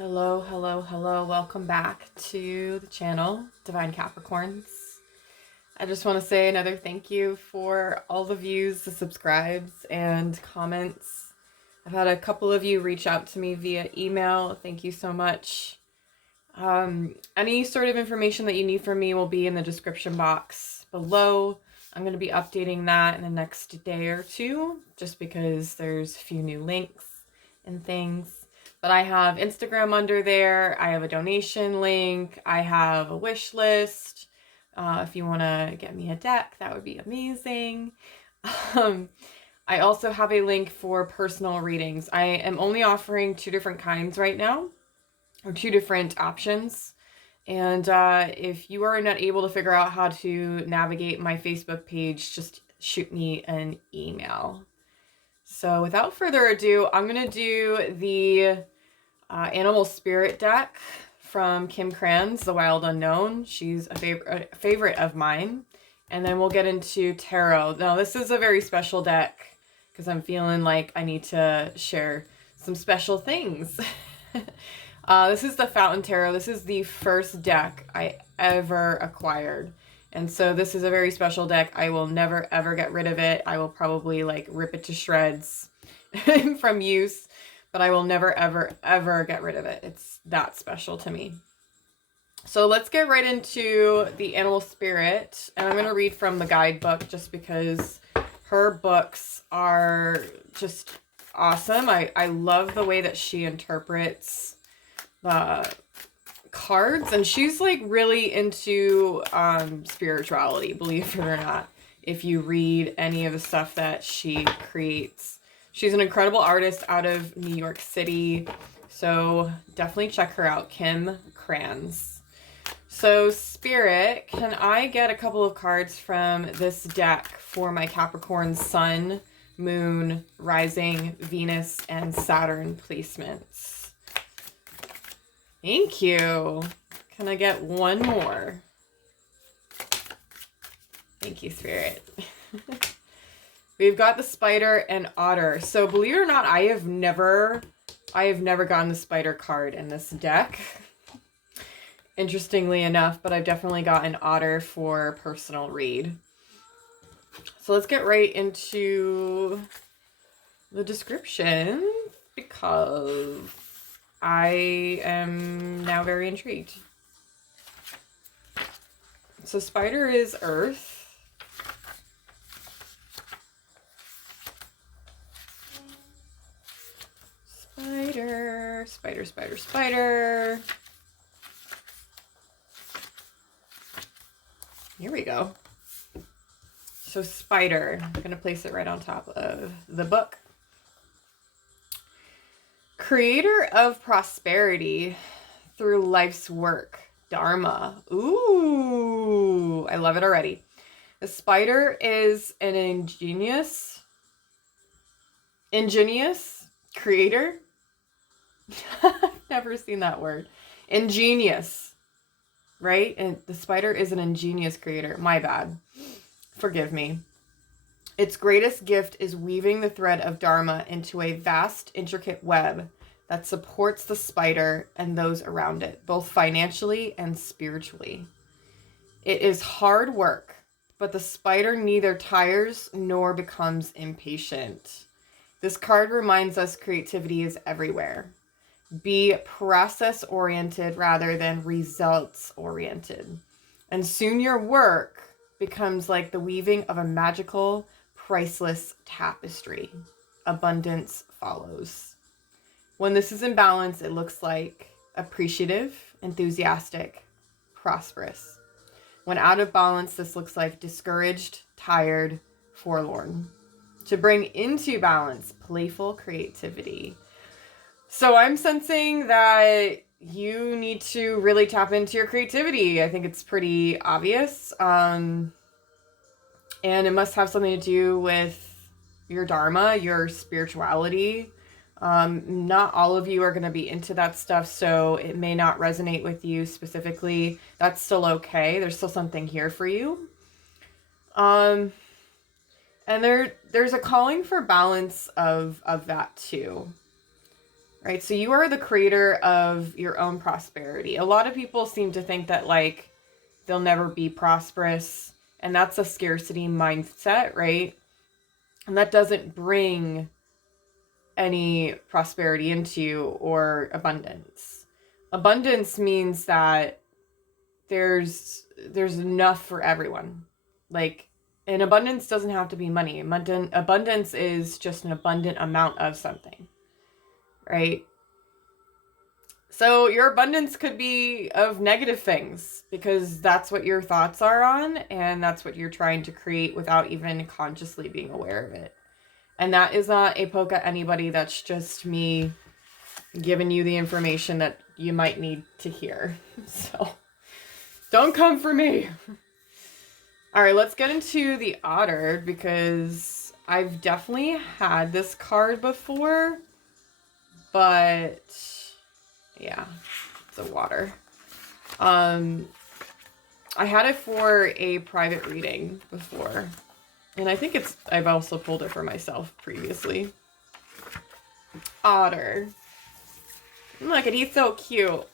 Hello, hello, hello. Welcome back to the channel, DivineCapricorns. I just want to say another thank you for all the views, the subscribes, and comments. I've had a couple of you reach out to me via email. Thank you so much. Any sort of information that you need from me will be in the description box below. I'm going to be updating that in the next day or two, just because there's a few new links and things. But I have Instagram under there. I have a donation link. I have a wish list. If you want to get me a deck, that would be amazing. I also have a link for personal readings. I am only offering 2 different kinds right now, or 2 different options. And if you are not able to figure out how to navigate my Facebook page, just shoot me an email. So without further ado, I'm going to do the Animal Spirit deck from Kim Kranz, The Wild Unknown. She's a favorite of mine. And then we'll get into tarot. Now, this is a very special deck because I'm feeling like I need to share some special things. This is the Fountain Tarot. This is the first deck I ever acquired. And so this is a very special deck. I will never, ever get rid of it. I will probably like rip it to shreds from use. But I will never, ever, ever get rid of it. It's that special to me. So let's get right into the Animal Spirit. And I'm going to read from the guidebook just because her books are just awesome. I love the way that she interprets the cards. And she's like really into spirituality, believe it or not, if you read any of the stuff that she creates. She's an incredible artist out of New York City, so definitely check her out, Kim Kranz. So Spirit, can I get a couple of cards from this deck for my Capricorn Sun, Moon, Rising, Venus, and Saturn placements? Thank you. Can I get one more? Thank you, Spirit. We've got the Spider and Otter. So believe it or not, I have never gotten the Spider card in this deck. Interestingly enough, but I've definitely gotten Otter for personal read. So let's get right into the description because I am now very intrigued. So Spider is Earth. Spider, spider, spider. Here we go. So Spider, I'm going to place it right on top of the book. Creator of prosperity through life's work, Dharma. Ooh, I love it already. The Spider is an ingenious creator. I've never seen that word. Ingenious, right? And the Spider is an ingenious creator. My bad. Forgive me. Its greatest gift is weaving the thread of Dharma into a vast, intricate web that supports the Spider and those around it, both financially and spiritually. It is hard work, but the Spider neither tires nor becomes impatient. This card reminds us creativity is everywhere. Be process-oriented rather than results-oriented. And soon your work becomes like the weaving of a magical, priceless tapestry. Abundance follows. When this is in balance, it looks like appreciative, enthusiastic, prosperous. When out of balance, this looks like discouraged, tired, forlorn. To bring into balance, playful creativity. So I'm sensing that you need to really tap into your creativity. I think it's pretty obvious. And it must have something to do with your Dharma, your spirituality. Not all of you are going to be into that stuff, so it may not resonate with you specifically. That's still okay. There's still something here for you. And there's a calling for balance of that too. right? So you are the creator of your own prosperity. A lot of people seem to think that like they'll never be prosperous, and that's a scarcity mindset, right? And that doesn't bring any prosperity into you or abundance. Abundance means that there's enough for everyone. Like, and abundance doesn't have to be money. Abundance is just an abundant amount of something, right? So your abundance could be of negative things because that's what your thoughts are on, and that's what you're trying to create without even consciously being aware of it. And that is not a poke at anybody. That's just me giving you the information that you might need to hear. So don't come for me. All right, let's get into the Otter because I've definitely had this card before, but yeah, it's a water. I had it for a private reading before, and I think I've also pulled it for myself previously. Otter. Look at, he's so cute.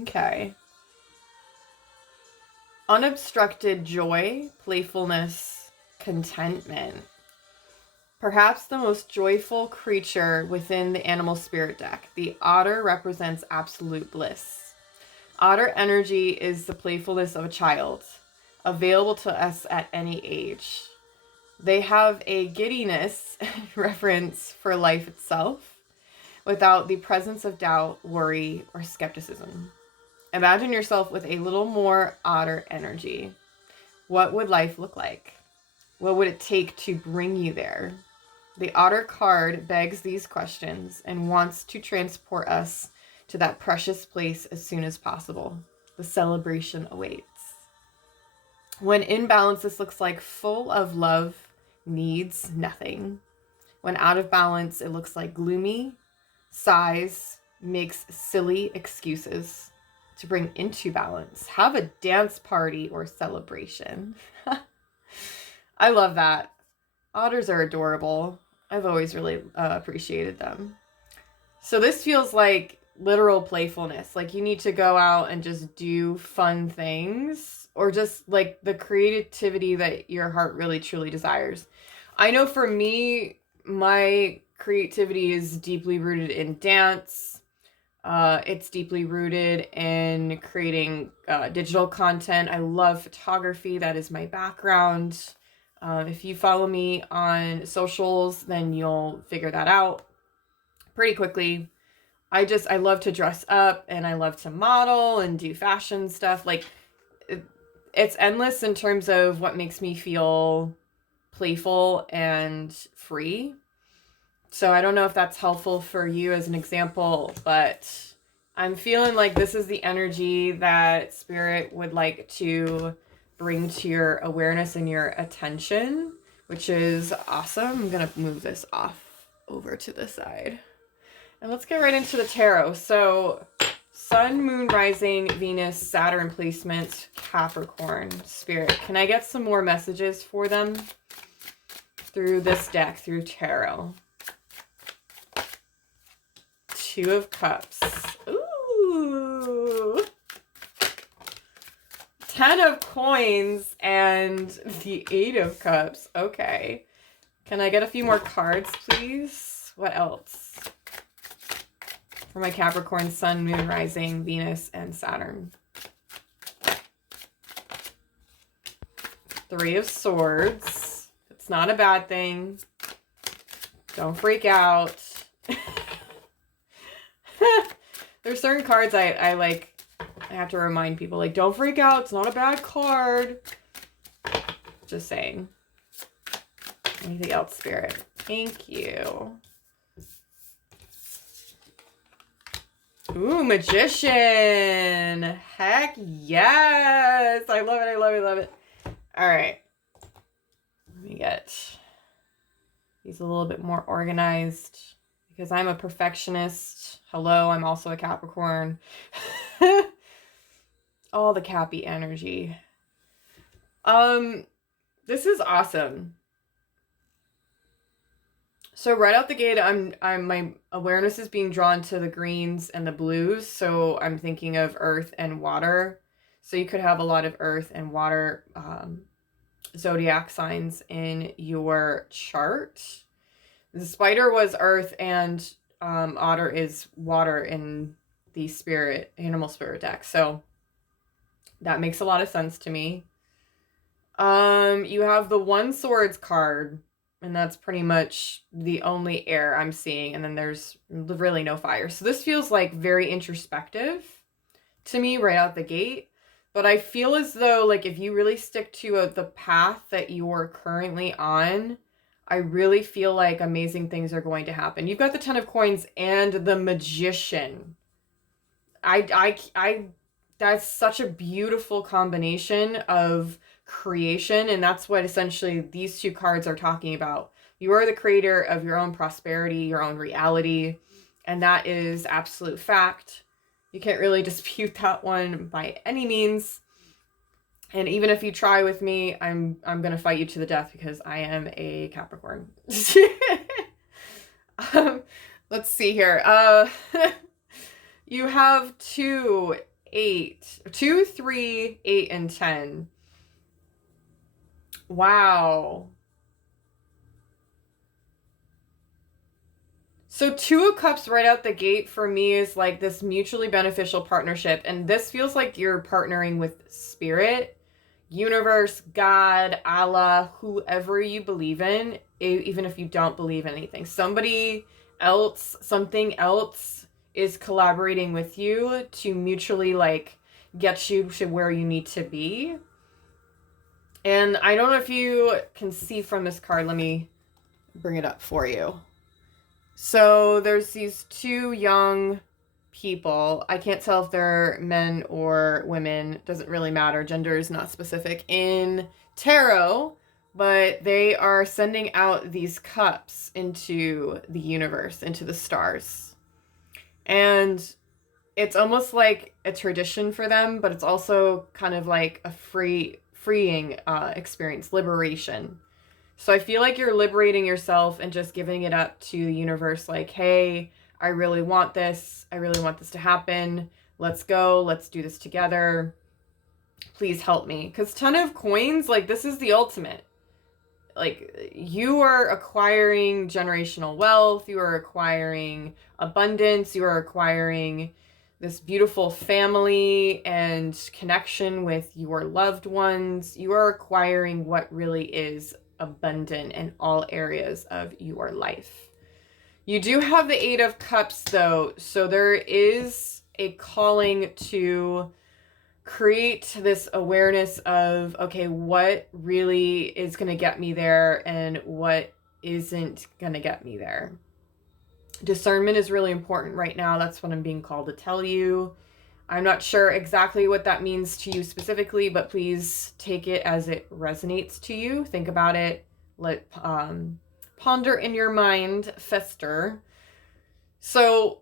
Okay. Unobstructed joy, playfulness, contentment. Perhaps the most joyful creature within the animal spirit deck, the otter represents absolute bliss. Otter energy is the playfulness of a child, available to us at any age. They have a giddiness reference for life itself, without the presence of doubt, worry, or skepticism. Imagine yourself with a little more otter energy. What would life look like? What would it take to bring you there? The otter card begs these questions and wants to transport us to that precious place as soon as possible. The celebration awaits. When in balance, this looks like full of love, needs nothing. When out of balance, it looks like gloomy, sighs, makes silly excuses. To bring into balance, have a dance party or celebration. I love that. Otters are adorable. I've always really appreciated them. So this feels like literal playfulness. Like you need to go out and just do fun things, or just like the creativity that your heart really truly desires. I know for me, my creativity is deeply rooted in dance. It's deeply rooted in creating digital content. I love photography. That is my background. If you follow me on socials, then you'll figure that out pretty quickly. I love to dress up, and I love to model and do fashion stuff. Like it's endless in terms of what makes me feel playful and free. So I don't know if that's helpful for you as an example, but I'm feeling like this is the energy that Spirit would like to bring to your awareness and your attention, which is awesome. I'm going to move this off over to the side. And let's get right into the tarot. So Sun, Moon, Rising, Venus, Saturn placements, Capricorn, Spirit. Can I get some more messages for them through this deck, through tarot? Two of Cups. Ooh. 10 of Coins and the 8 of Cups. Okay. Can I get a few more cards, please? What else? For my Capricorn, Sun, Moon, Rising, Venus, and Saturn. 3 of Swords. It's not a bad thing. Don't freak out. There's certain cards I like, I have to remind people, like, don't freak out. It's not a bad card. Just saying. Anything else, Spirit? Thank you. Ooh, Magician. Heck yes. I love it. I love it. I love it. All right. Let me get these a little bit more organized because I'm a perfectionist. Hello, I'm also a Capricorn. All the Cappy energy. This is awesome. So right out the gate, my awareness is being drawn to the greens and the blues. So I'm thinking of earth and water. So you could have a lot of earth and water zodiac signs in your chart. The spider was earth and otter is water in the animal spirit deck. So that makes a lot of sense to me. You have the One Swords card, and that's pretty much the only air I'm seeing. And then there's really no fire. So this feels like very introspective to me right out the gate. But I feel as though, like, if you really stick to the path that you're currently on, I really feel like amazing things are going to happen. You've got the Ten of Coins and the Magician. That's such a beautiful combination of creation, and that's what essentially these two cards are talking about. You are the creator of your own prosperity, your own reality, and that is absolute fact. You can't really dispute that one by any means. And even if you try with me, I'm going to fight you to the death because I am a Capricorn. Let's see here. You have 2, 3, 8, and 10. Wow. So 2 of Cups right out the gate for me is like this mutually beneficial partnership. And this feels like you're partnering with spirit, universe, God, Allah, whoever you believe in, even if you don't believe in anything. Somebody else, something else is collaborating with you to mutually like get you to where you need to be. And I don't know if you can see from this card. Let me bring it up for you. So there's these 2 young people. I can't tell if they're men or women. Doesn't really matter. Gender is not specific in tarot, but they are sending out these cups into the universe, into the stars. And it's almost like a tradition for them, but it's also kind of like a freeing experience, liberation. So I feel like you're liberating yourself and just giving it up to the universe, like, hey, I really want this. I really want this to happen. Let's go. Let's do this together. Please help me. Because Ten of Coins, like, this is the ultimate. Like, you are acquiring generational wealth. You are acquiring abundance. You are acquiring this beautiful family and connection with your loved ones. You are acquiring what really is abundant in all areas of your life. You do have the 8 of Cups though, so there is a calling to create this awareness of, okay, what really is going to get me there and what isn't going to get me there. Discernment is really important right now. That's what I'm being called to tell you. I'm not sure exactly what that means to you specifically, but please take it as it resonates to you. Think about it. Let ponder in your mind, fester. So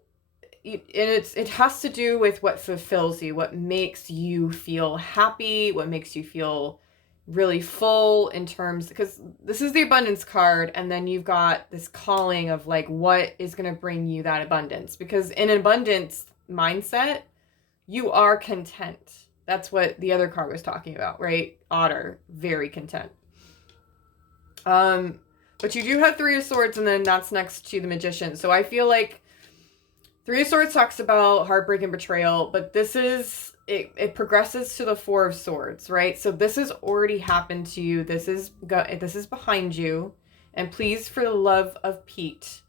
it has to do with what fulfills you, what makes you feel happy, what makes you feel really full in terms, because this is the abundance card, and then you've got this calling of like what is going to bring you that abundance, because in an abundance mindset you are content. That's what the other card was talking about, right? Otter, very content. But you do have 3 of Swords, and then that's next to the Magician. So I feel like 3 of Swords talks about heartbreak and betrayal, but this is, it progresses to the 4 of Swords, right? So this has already happened to you. This is behind you. And please, for the love of Pete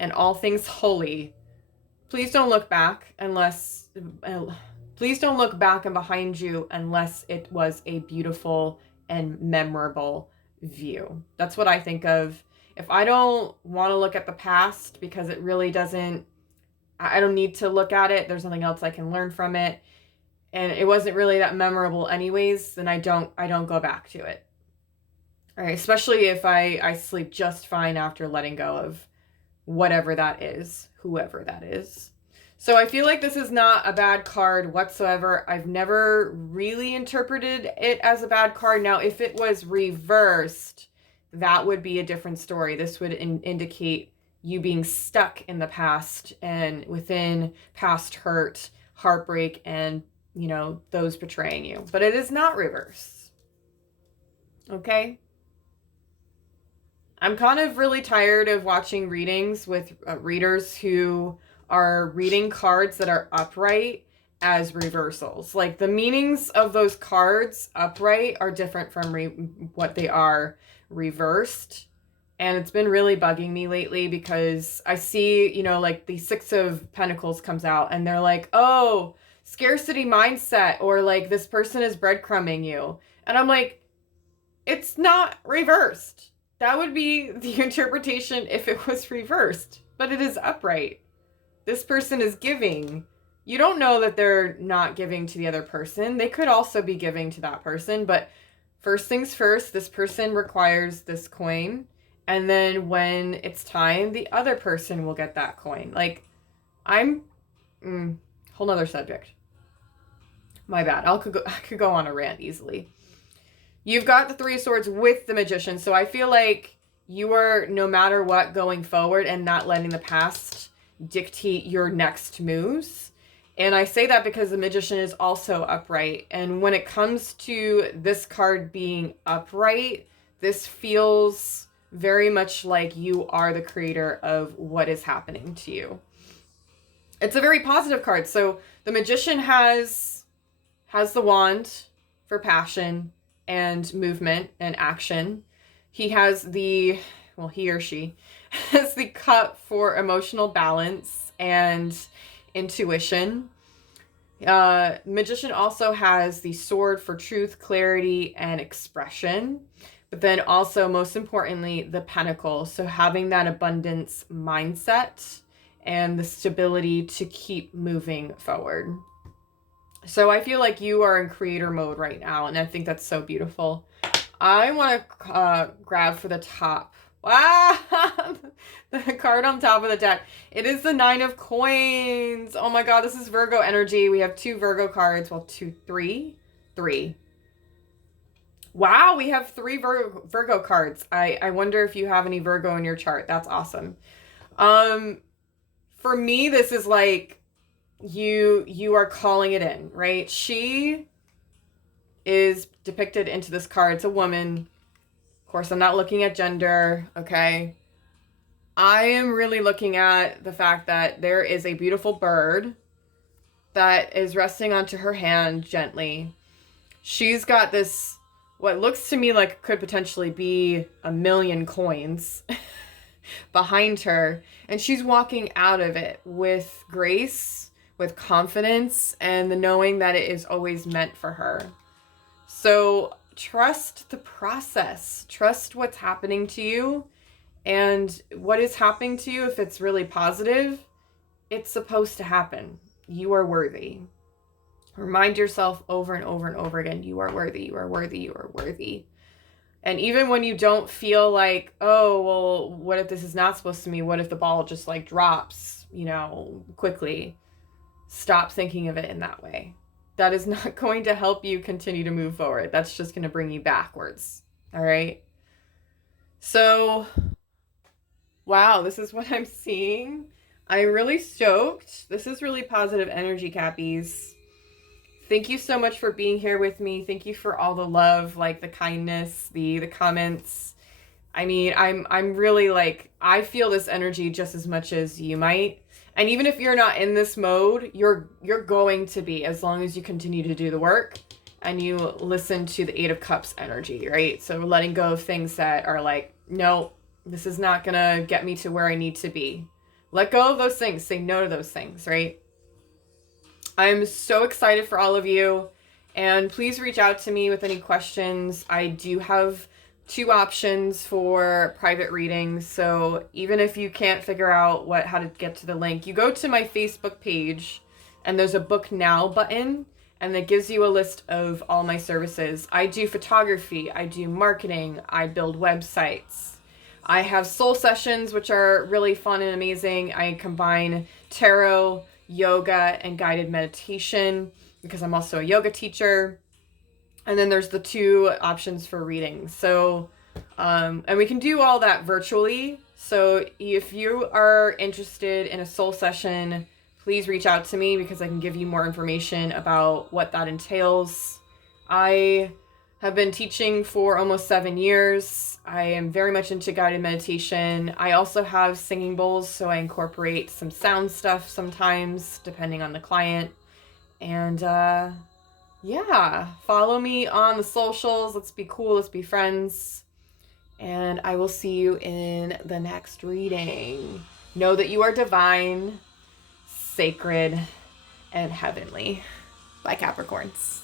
and all things holy, please don't look back please don't look back and behind you unless it was a beautiful and memorable view. That's what I think of. If I don't want to look at the past because it really doesn't, I don't need to look at it. There's nothing else I can learn from it. And it wasn't really that memorable anyways, then I don't go back to it. All right, especially if I sleep just fine after letting go of whatever that is, whoever that is. So I feel like this is not a bad card whatsoever. I've never really interpreted it as a bad card. Now, if it was reversed, that would be a different story. This would indicate you being stuck in the past and within past hurt, heartbreak, and, you know, those betraying you. But it is not reverse. Okay? I'm kind of really tired of watching readings with readers who are reading cards that are upright as reversals. Like, the meanings of those cards upright are different from what they are reversed. And it's been really bugging me lately because I see, you know, like the Six of Pentacles comes out and they're like, oh, scarcity mindset, or like this person is breadcrumbing you. And I'm like, it's not reversed. That would be the interpretation if it was reversed, but it is upright. This person is giving. You don't know that they're not giving to the other person. They could also be giving to that person, but first things first, this person requires this coin. And then when it's time, the other person will get that coin. Like, whole nother subject. My bad. I could go on a rant easily. You've got the Three of Swords with the Magician. So I feel like you are, no matter what, going forward and not letting the past dictate your next moves. And I say that because the Magician is also upright. And when it comes to this card being upright, this feels very much like you are the creator of what is happening to you. It's a very positive card. So the Magician has the wand for passion and movement and action. He has he or she has the cup for emotional balance and intuition. Magician also has the sword for truth, clarity, and expression. But then also, most importantly, the pentacle. So having that abundance mindset and the stability to keep moving forward. So I feel like you are in creator mode right now, and I think that's so beautiful. I want to grab for the top. Wow! The card on top of the deck. It is the Nine of Coins. Oh my god, this is Virgo energy. We have 2 Virgo cards. Well, 3. Wow, we have 3 Virgo cards. I wonder if you have any Virgo in your chart. That's awesome. For me, this is like you are calling it in, right? She is depicted into this card. It's a woman. Of course, I'm not looking at gender, okay? I am really looking at the fact that there is a beautiful bird that is resting onto her hand gently. She's got this, what looks to me like could potentially be 1,000,000 coins behind her. And she's walking out of it with grace, with confidence, and the knowing that it is always meant for her. So trust the process. Trust what's happening to you. And what is happening to you, if it's really positive, it's supposed to happen. You are worthy. Remind yourself over and over and over again, you are worthy, you are worthy, you are worthy. And even when you don't feel like, oh, well, what if this is not supposed to be? What if the ball just like drops, you know, quickly? Stop thinking of it in that way. That is not going to help you continue to move forward. That's just going to bring you backwards. All right. So, wow, this is what I'm seeing. I'm really stoked. This is really positive energy, Cappies. Thank you so much for being here with me. Thank you for all the love, like the kindness, the comments. I mean, I'm really like, I feel this energy just as much as you might. And even if you're not in this mode, you're going to be, as long as you continue to do the work and you listen to the 8 of Cups energy, right? So letting go of things that are like, no, this is not gonna get me to where I need to be. Let go of those things. Say no to those things, right? I'm so excited for all of you, and please reach out to me with any questions. I do have 2 options for private readings, so even if you can't figure out how to get to the link, you go to my Facebook page, and there's a Book Now button, and it gives you a list of all my services. I do photography, I do marketing, I build websites. I have soul sessions, which are really fun and amazing. I combine tarot, yoga, and guided meditation because I'm also a yoga teacher. And then there's the 2 options for reading. So, and we can do all that virtually. So if you are interested in a soul session, please reach out to me because I can give you more information about what that entails. I have been teaching for almost 7 years. I am very much into guided meditation. I also have singing bowls, so I incorporate some sound stuff sometimes, depending on the client. And yeah, follow me on the socials. Let's be cool. Let's be friends. And I will see you in the next reading. Know that you are divine, sacred, and heavenly. Bye, Capricorns.